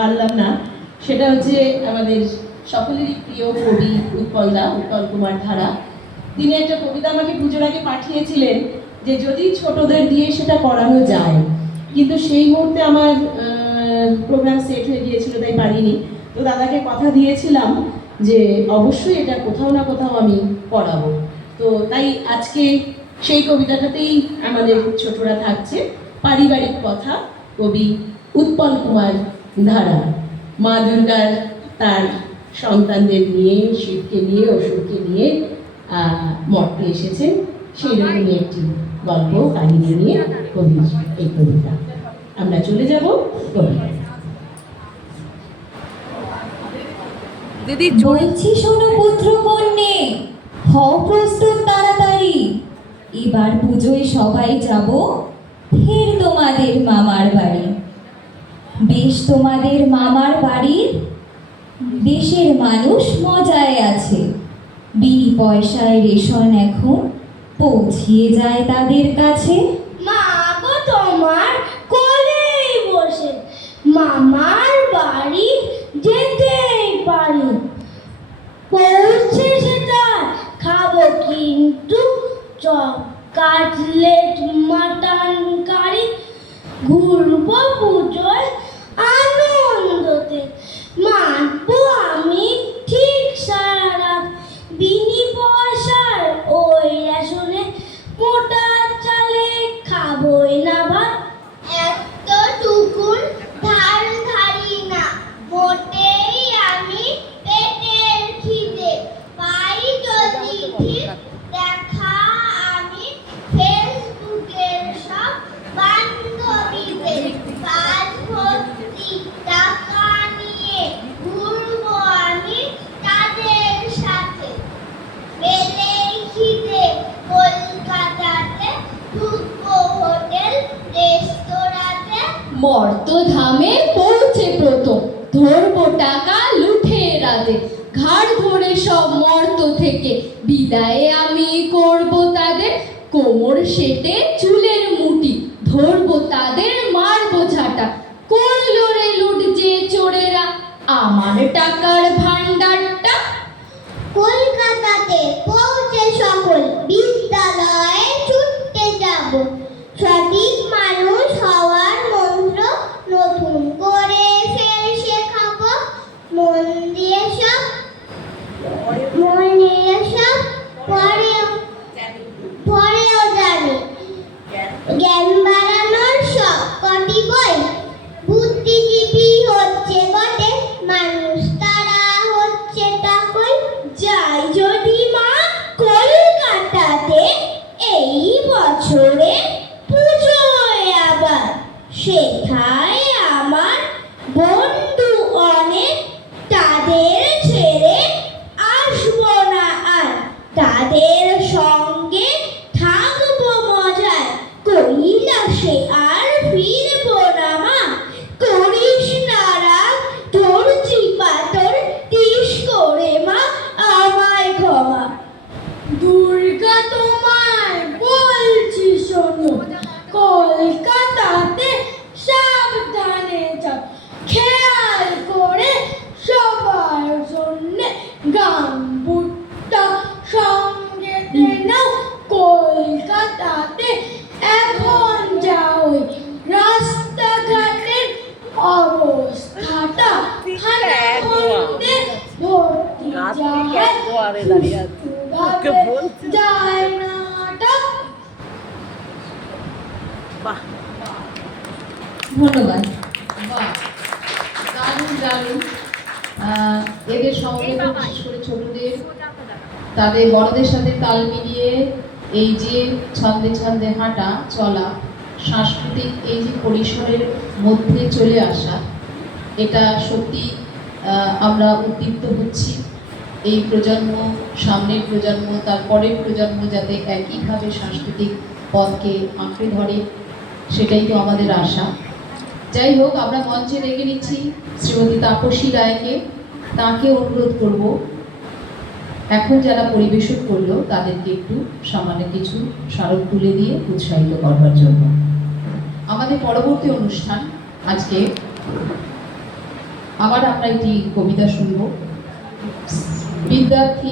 পারলাম না, সেটা হচ্ছে আমাদের সকলেরই প্রিয় কবি উৎপল কুমার ধারা। তিনি একটা কবিতা আমাকে পুজোর আগে পাঠিয়েছিলেন যে যদি ছোটদের দিয়ে সেটা করানো যায়, কিন্তু সেই মুহূর্তে আমার প্রোগ্রাম সেট হয়ে গিয়েছিল, তাই পারিনি। তো দাদাকে কথা দিয়েছিলাম যে অবশ্যই এটা কোথাও না কোথাও আমি পড়াবো। তো তাই আজকে সেই কবিতাটাতেই আমাদের ছোটরা থাকছে। পারিবারিক কথা, কবি উৎপল কুমার ধারা। মা দুর্গার তার সন্তানদের নিয়ে, শিবকে নিয়ে, অসুরকে নিয়ে মর্তে এসেছেন, সেই রকমই একটি গল্প কাহিনী নিয়ে কবির এই কবিতা। আমরা চলে যাব কবিতা। দিদি বলছি, শোনো পুত্র কন্যে, হও প্রস্তুত তাড়াতাড়ি। এবার পুজোয় সবাই যাব ফের তোমাদের মামার বাড়ি। বেশ, তোমাদের মামার বাড়ির দেশের মানুষ মজায় আছে। বিনি পয়সায় রেশন এখন পৌঁছিয়ে যায় তাদের কাছে। মা গো, তোমার কোলেই বসে মামার বাড়ি যেতেই পারি। পৌঁছে সেটা খাবো কিন্তু চপ, কাটলেট, মাটন কারি। ঘুরবো পুজোয় আনন্দতে, মাখবো আমি ঠিক সারা রাত। বিনি পয়সার ওই রেশনে মোটা চালে খাবোই না ভাত। এতটুকুন ধার ধারি না, মোটেই আমি পেটের খিদে পাই যদি ঠিক দেখা আমি ফেসবুকের সব বান্ধবীদের। কাজ ভর্তি টাকা নিয়ে ঘুরবো আমি তাদের সাথে। পেলেই খিদে কলকাতাতে ঢুকবো হোটেল রেস্তোরাঁতে। মর্তধামে পৌঁছে প্রথম ধরবো টাকা লুঠে রাতে। ঘাড় ধরে সব মর্ত থেকে বিদায়ে আমি করব তাদের। কোমর সেটে চুলের মুঠি ধরবো তাদের, মারবো ঝাঁটা। করলো রে লুট যে চোরেরা আমার টাকার ভান্ডারটা। কলকাতাতে পৌঁছে সকল বিদ্যালয়ে ছুটতে যাব। সঠিক মানুষ হওয়ার মন্ত্র নতুন করে ফের শেখাবো। মন দিয়ে সব পরেও জানি। জ্ঞান বাড়ানোর সব কটি বই। বুদ্ধিজীবী হচ্ছে বটে মানুষ, তারা হচ্ছে টাকই। যাই যদি মা কলকাতাতে এই বছরে পুজোয় আবার। সেখায় আমার বন্ধু অনেক, তাদের ছেড়ে আসবো না আর। তাদের সঙ্গে থাকবো মজায়, কৈলাসে আর ফিরবো না মা। করিস না রাগ, তোর চিপাতর তিস করে মা আমায় ক্ষমা। দুর্গা তোমায় বলছি শোনো, কলকাতাতে সাবধানে যাও। খেয়াল করে সবার জন্যে গামবুটটা সঙ্গে নাও। কলকাতাতে এখন যাও, রাস্তাঘাটের অবস্থাটা খানাখন্দে ভর্তি যায় না। ধন্যবাদ। দারুণ দারুণ। এদের সঙ্গে বিশেষ করে ছোটদের, তাদের বড়দের সাথে তাল মিলিয়ে এই যে ছন্দে ছন্দে হাঁটা চলা, সাংস্কৃতিক এই যে পরিসরের মধ্যে চলে আসা, এটা সত্যি আমরা উদ্দীপ্ত হচ্ছি। এই প্রজন্ম, সামনের প্রজন্ম, তারপরের প্রজন্ম যাতে একইভাবে সাংস্কৃতিক পথকে আঁকড়ে ধরে, সেটাই তো আমাদের আশা। যাই হোক, আমরা মঞ্চে ডেকে নিচ্ছি শ্রীমতী তাপসী রায়কে। তাকে অনুরোধ করব এখন যারা পরিবেশন করলো তাদেরকে একটু সামান্য কিছু স্মারক তুলে দিয়ে উৎসাহিত করবার জন্য। আমাদের পরবর্তী অনুষ্ঠান আজকে আবার আমরা একটি কবিতা শুনব। বিদ্যার্থী